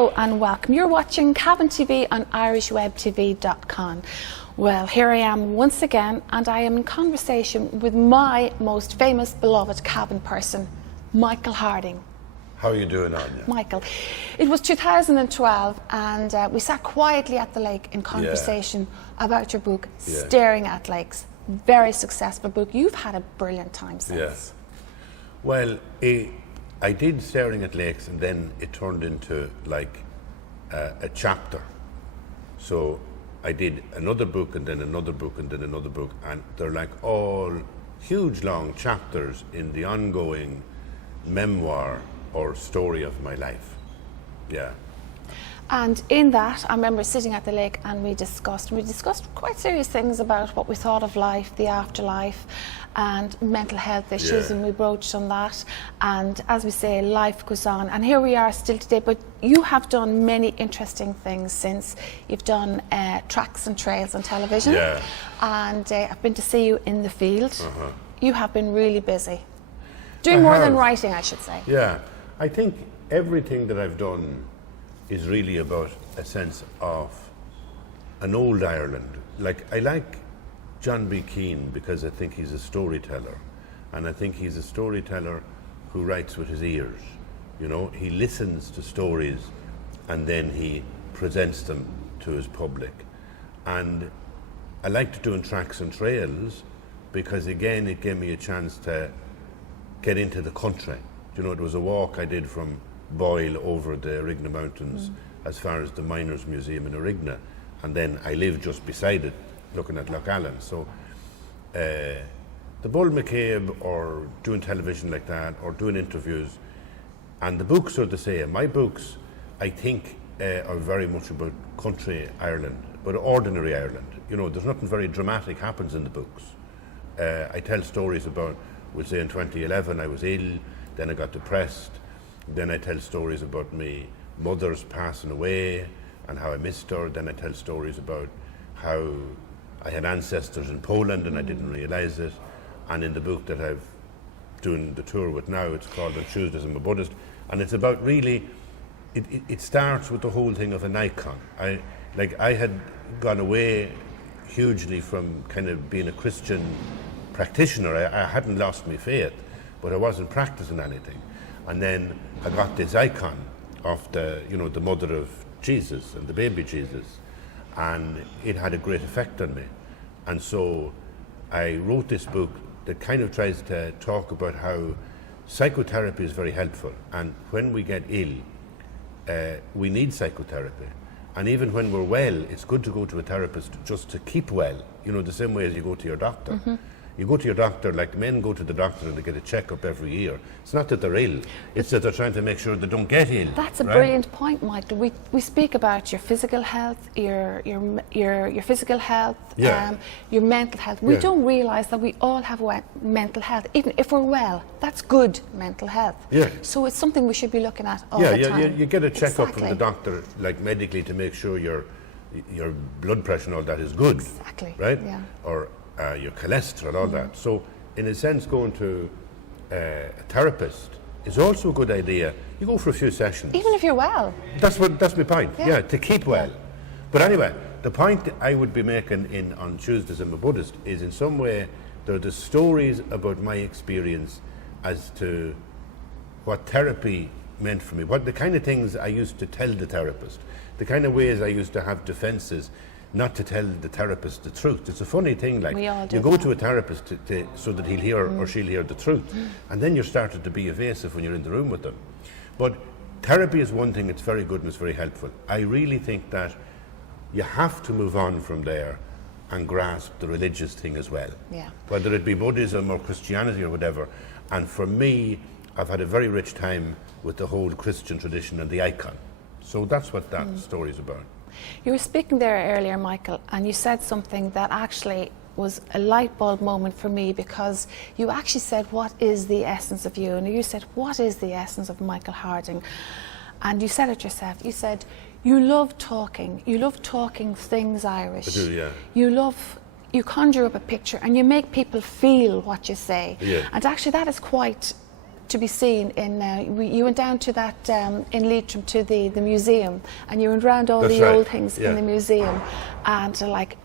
Hello and welcome. You're watching Cavan TV on irishwebtv.com. Well, here I am once again, and I am in conversation with my most famous, beloved Cavan person, Micheal Harding. How are you doing, Anya? Micheal, it was 2012 and we sat quietly at the lake in conversation about your book, Staring at Lakes. Very successful book. You've had a brilliant time since. Yes. Well, I did Staring at Lakes, and then it turned into like a chapter. So I did another book and then another book and then another book, and they're like all huge long chapters in the ongoing memoir or story of my life. Yeah. And in that, I remember sitting at the lake and we discussed quite serious things about what we thought of life, the afterlife, and mental health issues, and we broached on that. And as we say, life goes on. And here we are still today, but you have done many interesting things since. You've done tracks and trails on television. Yeah. And I've been to see you in the field. You have been really busy. Doing more than writing, I should say. Yeah. I think everything that I've done is really about a sense of an old Ireland. Like, I like John B. Keane because I think he's a storyteller, and I think he's a storyteller who writes with his ears. You know, he listens to stories and then he presents them to his public. And I liked doing tracks and trails because, again, it gave me a chance to get into the country. You know, it was a walk I did from Boyle over the Erigna Mountains as far as the Miners Museum in Erigna, and then I lived just beside it looking at Lough Allen. So the Bull McCabe, or doing television like that, or doing interviews, and the books are the same. My books, I think, are very much about country Ireland, but ordinary Ireland. You know, there's nothing very dramatic happens in the books. I tell stories about, we'll say in 2011 I was ill, then I got depressed. Then I tell stories about my mother's passing away and how I missed her. Then I tell stories about how I had ancestors in Poland and I didn't realise it. And in the book that I've doing the tour with now, it's called On Tuesdays I'm a Buddhist. And it's about really, it starts with the whole thing of an icon. I had gone away hugely from kind of being a Christian practitioner. I hadn't lost my faith, but I wasn't practicing anything. And then I got this icon of the, you know, the mother of Jesus and the baby Jesus, and it had a great effect on me. And so I wrote this book that kind of tries to talk about how psychotherapy is very helpful. And when we get ill, we need psychotherapy. And even when we're well, it's good to go to a therapist just to keep well. You know, the same way as you go to your doctor. You go to your doctor, like men go to the doctor and they get a checkup every year. It's not that they're ill, it's that they're trying to make sure they don't get ill. That's a brilliant point, Michael. We speak about your physical health, your physical health, your mental health. We don't realise that we all have mental health, even if we're well. That's good mental health. So it's something we should be looking at all the time. You get a checkup from the doctor, like medically, to make sure your blood pressure and all that is good. Right? Or your cholesterol, all that. So, in a sense, going to a therapist is also a good idea. You go for a few sessions. Even if you're well. That's my point. To keep well. But anyway, the point I would be making on Tuesdays I'm a Buddhist is, in some way, there are the stories about my experience as to what therapy meant for me, what the kind of things I used to tell the therapist, the kind of ways I used to have defenses not to tell the therapist the truth. It's a funny thing, like, you go to a therapist so that he'll hear or she'll hear the truth, and then you're started to be evasive when you're in the room with them. But therapy is one thing, it's very good and it's very helpful. I really think that you have to move on from there and grasp the religious thing as well. Whether it be Buddhism or Christianity or whatever. And for me, I've had a very rich time with the whole Christian tradition and the icon. So that's what that story is about. You were speaking there earlier, Michael, and you said something that actually was a light bulb moment for me, because you actually said, what is the essence of you? And you said, what is the essence of Micheal Harding? And you said it yourself. You said, you love talking things Irish. I do, yeah. You conjure up a picture and you make people feel what you say. And actually that is quite to be seen in. You went down to that in Leitrim to the museum, and you went around all That's the right. old things in the museum, and like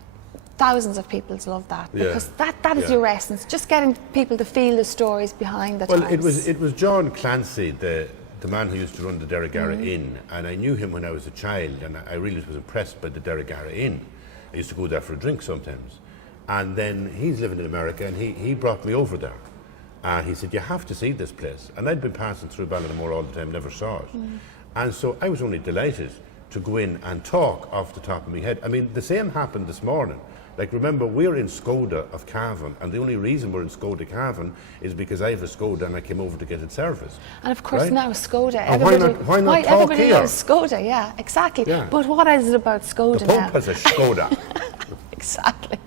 thousands of people love that because that is your essence. Just getting people to feel the stories behind the times. Well, it was John Clancy, the man who used to run the Derrigara Inn, and I knew him when I was a child, and I really was impressed by the Derrigara Inn. I used to go there for a drink sometimes. And then he's living in America, and he brought me over there. And he said, you have to see this place. And I'd been passing through Ballinamore all the time, never saw it. And so I was only delighted to go in and talk off the top of my head. I mean, the same happened this morning. Like, remember, we're in Skoda of Cavan, and the only reason we're in Skoda Cavan is because I have a Skoda and I came over to get it serviced. And of course, now Skoda, And why not talk everybody here? loves Skoda, yeah, exactly. Yeah. But what is it about Skoda The now? Pope has a Skoda. Exactly.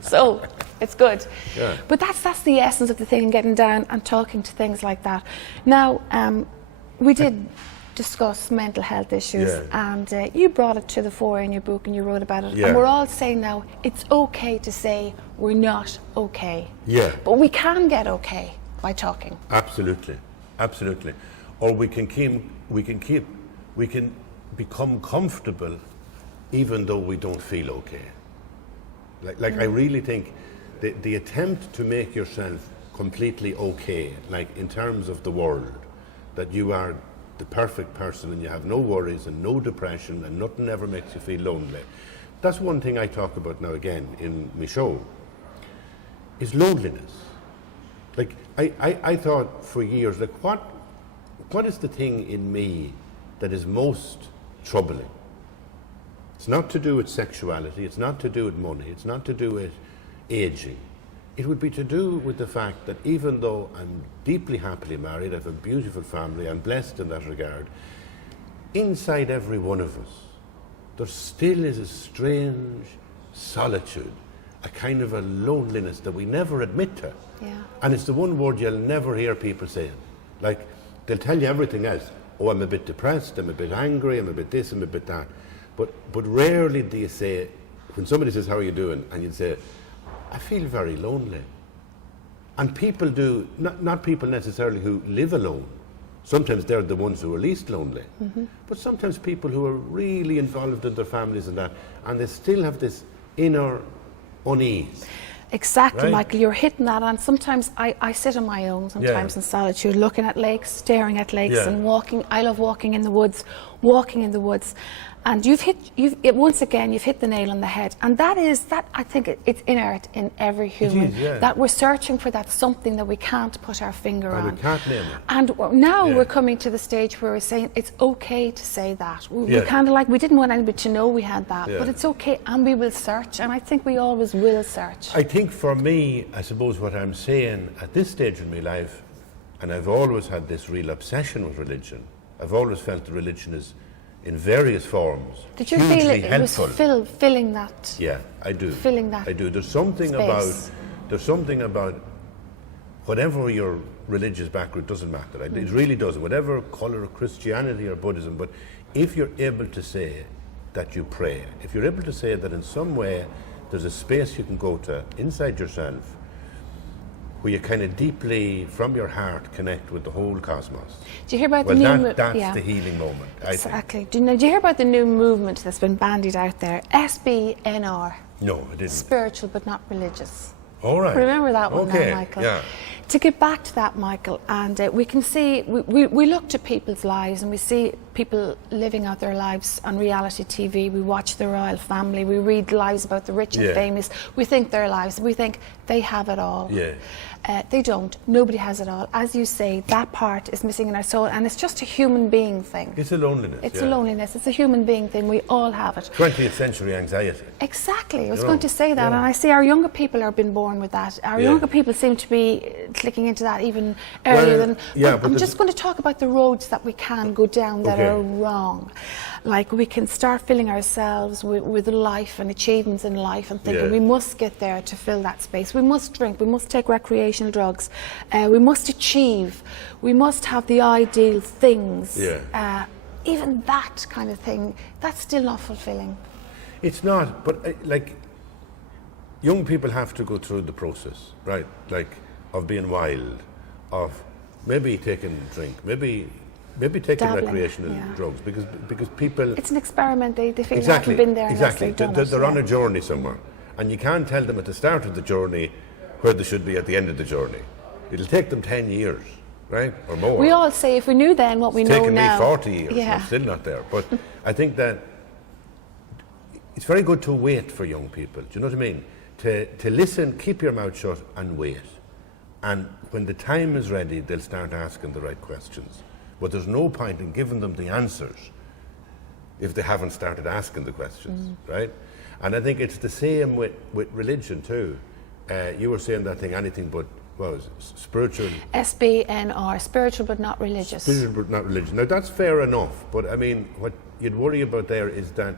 So it's good. Yeah. But that's the essence of the thing, getting down and talking to things like that. Now, we did discuss mental health issues, and you brought it to the fore in your book, and you wrote about it. Yeah. And we're all saying now it's okay to say we're not okay. Yeah. But we can get okay by talking. Absolutely, absolutely. Or we can become comfortable even though we don't feel okay. Like I really think the attempt to make yourself completely okay, like in terms of the world, that you are the perfect person and you have no worries and no depression and nothing ever makes you feel lonely. That's one thing I talk about now again in my show, is loneliness. Like I thought for years, like what is the thing in me that is most troubling? It's not to do with sexuality, it's not to do with money, it's not to do with aging. It would be to do with the fact that even though I'm deeply happily married, I have a beautiful family, I'm blessed in that regard, inside every one of us, there still is a strange solitude, a kind of a loneliness that we never admit to. Yeah. And it's the one word you'll never hear people saying. Like, they'll tell you everything else. Oh, I'm a bit depressed, I'm a bit angry, I'm a bit this, I'm a bit that. But rarely do you say, when somebody says, how are you doing? And you'd say, I feel very lonely. And people do, not people necessarily who live alone. Sometimes they're the ones who are least lonely. But sometimes people who are really involved in their families and that, and they still have this inner unease. Exactly, Right? Michael, you're hitting that. And sometimes I sit on my own, sometimes in solitude, looking at lakes, staring at lakes, and walking. I love walking in the woods. And you've hit the nail on the head. And that I think it's inherent in every human, that we're searching for that something that we can't put our finger on. We can't name it. And now we're coming to the stage where we're saying it's okay to say that. We kind of like, we didn't want anybody to know we had that, but it's okay, and we will search, and I think we always will search. I think for me, I suppose what I'm saying at this stage in my life, and I've always had this real obsession with religion, I've always felt that religion is, in various forms, did you feel it helpful. Was filling that? Yeah, I do. Filling that. I do. There's something about whatever your religious background, doesn't matter. It really doesn't. Whatever colour of Christianity or Buddhism, but if you're able to say that you pray, if you're able to say that in some way there's a space you can go to inside yourself where you kind of deeply, from your heart, connect with the whole cosmos. Do you hear about the new that's the healing moment, Exactly. Do you hear about the new movement that's been bandied out there? SBNR. No, I didn't. Spiritual but not religious. All right. Remember that one now, Michael? Yeah. To get back to that, Michael, and we can see, we look to people's lives and we see people living out their lives on reality TV. We watch the royal family, we read lives about the rich and famous. We think their lives, we think they have it all. Yeah. They don't. Nobody has it all. As you say, that part is missing in our soul, and it's just a human being thing. It's a loneliness. It's a loneliness. It's a human being thing. We all have it. 20th century anxiety. Exactly. I was going to say that, and I see our younger people are being born with that. Our younger people seem to be clicking into that even earlier than. But I'm just going to talk about the roads that we can go down that are wrong. Like, we can start filling ourselves with life and achievements in life, and thinking we must get there to fill that space. We must drink. We must take recreational drugs. We must achieve. We must have the ideal things. Even that kind of thing, that's still not fulfilling. It's not, but like, young people have to go through the process, right? Like, of being wild, of maybe taking drink, maybe taking Dabbling, recreational drugs, because people... It's an experiment. They feel Exactly, they haven't been there exactly. unless they've done it. They're on a journey somewhere, and you can't tell them at the start of the journey where they should be at the end of the journey. It'll take them 10 years, right, or more. We all say if we knew then what we know now. It's taken me 40 years, and I'm still not there. But I think that it's very good to wait for young people. Do you know what I mean? To listen, keep your mouth shut, and wait. And when the time is ready, they'll start asking the right questions. But there's no point in giving them the answers if they haven't started asking the questions, right? And I think it's the same with religion too. You were saying that thing, anything but, what was it, spiritual? SBNR, spiritual but not religious. Spiritual but not religious. Now that's fair enough, but I mean, what you'd worry about there is that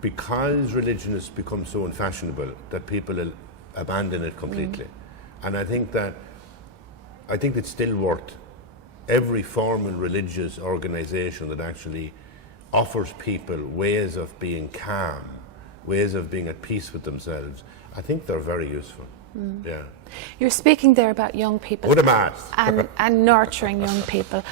because religion has become so unfashionable that people will abandon it completely. And I think it's still worth every formal religious organisation that actually offers people ways of being calm, ways of being at peace with themselves. I think they're very useful. Yeah. You're speaking there about young people. What a mass. and nurturing young people.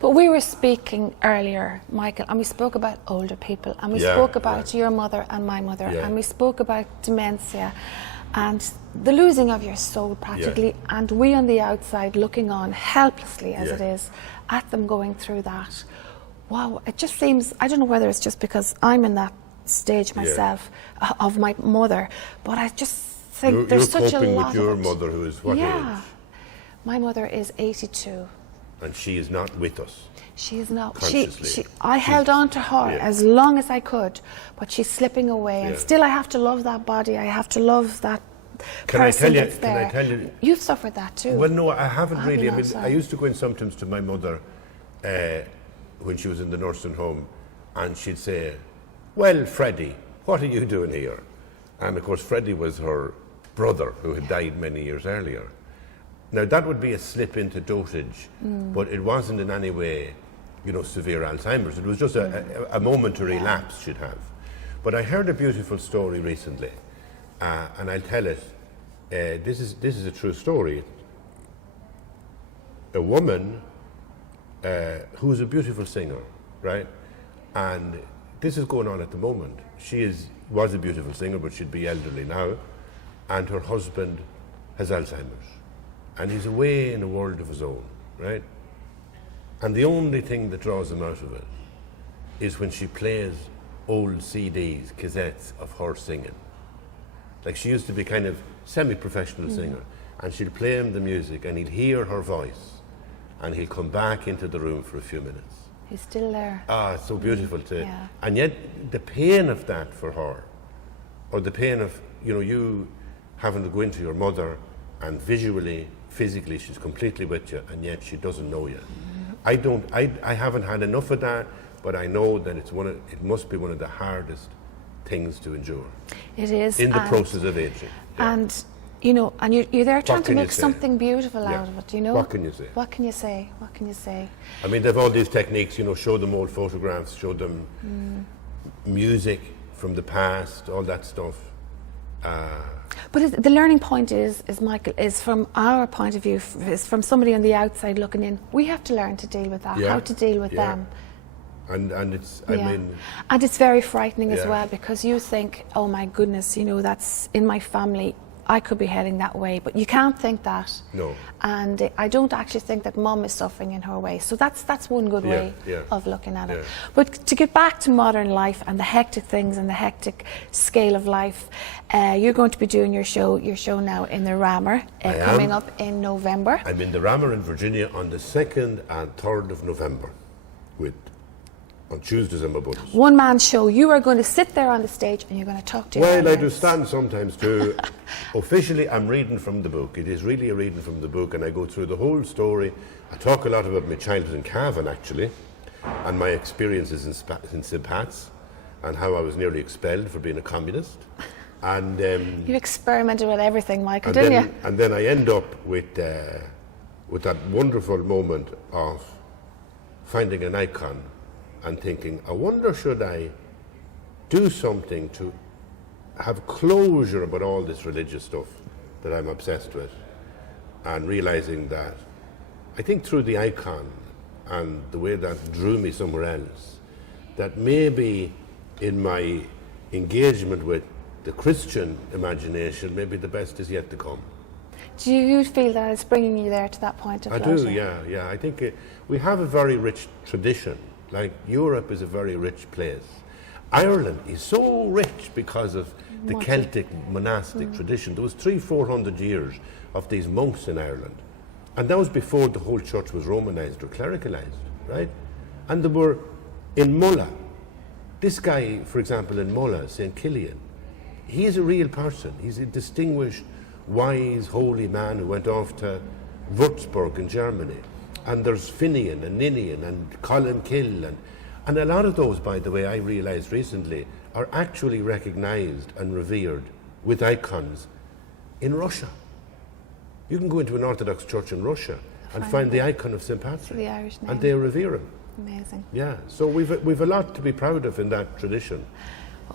But we were speaking earlier, Michael, and we spoke about older people, and we spoke about your mother and my mother, and we spoke about dementia and the losing of your soul practically, and we on the outside looking on helplessly as it is at them going through that. Wow, it just seems, I don't know whether it's just because I'm in that stage myself of my mother, but I just think there's such a lot of it. You're coping with your mother, who is what age? My mother is 82. And she is not with us. She is not. Consciously. I held on to her as long as I could, but she's slipping away. And still I have to love that body. I have to love that person that's there. Can I tell you? You've suffered that too. Well, no, I haven't really. I mean, outside. I used to go in sometimes to my mother when she was in the nursing home, and she'd say, "Well, Freddie, what are you doing here?" And of course, Freddie was her brother who had died many years earlier. Now, that would be a slip into dotage, but it wasn't in any way, severe Alzheimer's. It was just a momentary lapse she'd have. But I heard a beautiful story recently, and I'll tell it. This is a true story. A woman who's a beautiful singer, right? And this is going on at the moment. She was a beautiful singer, but she'd be elderly now, and her husband has Alzheimer's. And he's away in a world of his own, right? And the only thing that draws him out of it is when she plays old CDs, cassettes of her singing. Like, she used to be kind of semi-professional singer, and she'll play him the music, and he'll hear her voice, and he'll come back into the room for a few minutes. He's still there. Ah, it's so beautiful and yet the pain of that for her, or the pain of, you having to go into your mother, and visually, physically, she's completely with you, and yet she doesn't know you. I haven't had enough of that, but I know that it must be one of the hardest things to endure. It is. In the process of aging. Yeah. And, and you're there trying to make something beautiful out of it, What can you say? What can you say? What can you say? I mean, they've all these techniques, show them old photographs, show them music from the past, all that stuff. But the learning point is Michael, is from our point of view, is from somebody on the outside looking in. We have to learn to deal with that, how to deal with them. And it's, I mean... And it's very frightening as well, because you think, oh my goodness, that's in my family, I could be heading that way, but you can't think that. No. And I don't actually think that Mum is suffering in her way. So that's one good way of looking at it. But to get back to modern life and the hectic things and the hectic scale of life, you're going to be doing your show now in the Ramor, coming up in November. I'm in the Ramor in Virginia on the 2nd and 3rd of November on Tuesdays and my buddies. One man show. You are going to sit there on the stage and you're going to talk to your Well, I audience. do stand sometimes too. Officially, I'm reading from the book. It is really a reading from the book, and I go through the whole story. I talk a lot about my childhood in Cavan, actually, and my experiences in St. Pat's, and how I was nearly expelled for being a communist. And you experimented with everything, Michael, didn't you? And then I end up with that wonderful moment of finding an icon and thinking, I wonder, should I do something to have closure about all this religious stuff that I'm obsessed with, and realizing that I think through the icon and the way that drew me somewhere else, that maybe in my engagement with the Christian imagination, maybe the best is yet to come. Do you feel that it's bringing you there to that point of I floating? do, yeah. I think we have a very rich tradition. Like, Europe is a very rich place. Ireland is so rich because of the Celtic monastic tradition. There was 300-400 years of these monks in Ireland. And that was before the whole church was Romanized or clericalized, right? And there were, in Mulla, this guy, for example, in Mulla, St. Killian, he is a real person. He's a distinguished, wise, holy man who went off to Würzburg in Germany. And there's Finian and Ninian and Colin Kill. And a lot of those, by the way, I realized recently, are actually recognized and revered with icons in Russia. You can go into an Orthodox church in Russia and find the icon of St. Patrick. The Irish name. And they revere him. Amazing. Yeah, so we've a lot to be proud of in that tradition.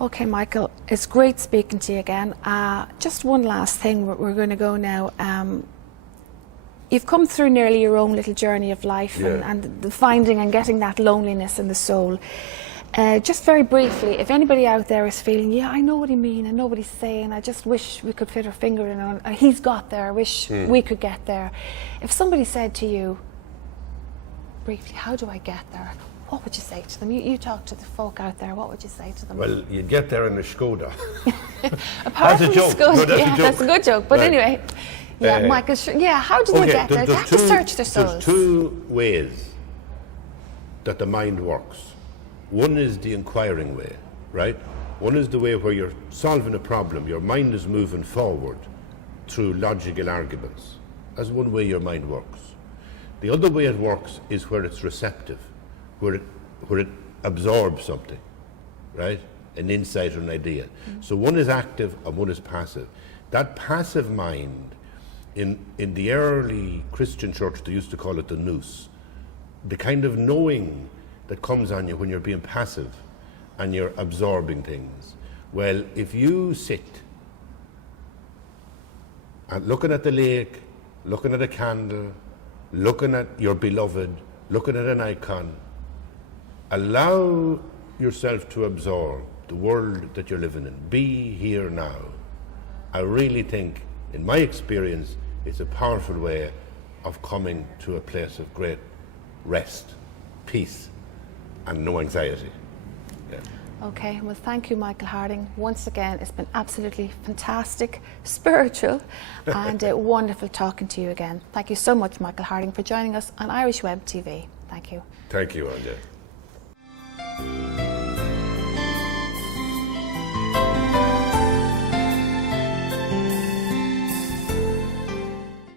Okay, Michael, it's great speaking to you again. Just one last thing, we're going to go now. You've come through nearly your own little journey of life, and the finding and getting that loneliness in the soul. Just very briefly, if anybody out there is feeling, yeah, I know what you mean, I know what he's saying, I just wish we could fit our finger in on, he's got there, I wish we could get there. If somebody said to you, briefly, how do I get there? What would you say to them? You talk to the folk out there, what would you say to them? Well, you'd get there in a Skoda. Apart That's from a joke. the Skoda, No, that's a yeah, joke. that's a good joke. But Right. anyway, yeah, Michael, how do they get there? They have to search their souls. There's two ways that the mind works. One is the inquiring way, right? One is the way where you're solving a problem. Your mind is moving forward through logical arguments. That's one way your mind works. The other way it works is where it's receptive, where it absorbs something, right? An insight or an idea. So one is active and one is passive. That passive mind, in the early Christian church, they used to call it the nous. The kind of knowing that comes on you when you're being passive and you're absorbing things. Well, if you sit and looking at the lake, looking at a candle, looking at your beloved, looking at an icon, allow yourself to absorb the world that you're living in. Be here now. I really think, in my experience, it's a powerful way of coming to a place of great rest, peace, and no anxiety. Yeah. Okay, well, thank you, Micheal Harding. Once again, it's been absolutely fantastic, spiritual, and wonderful talking to you again. Thank you so much, Micheal Harding, for joining us on Irish Web TV. Thank you. Thank you, Anja.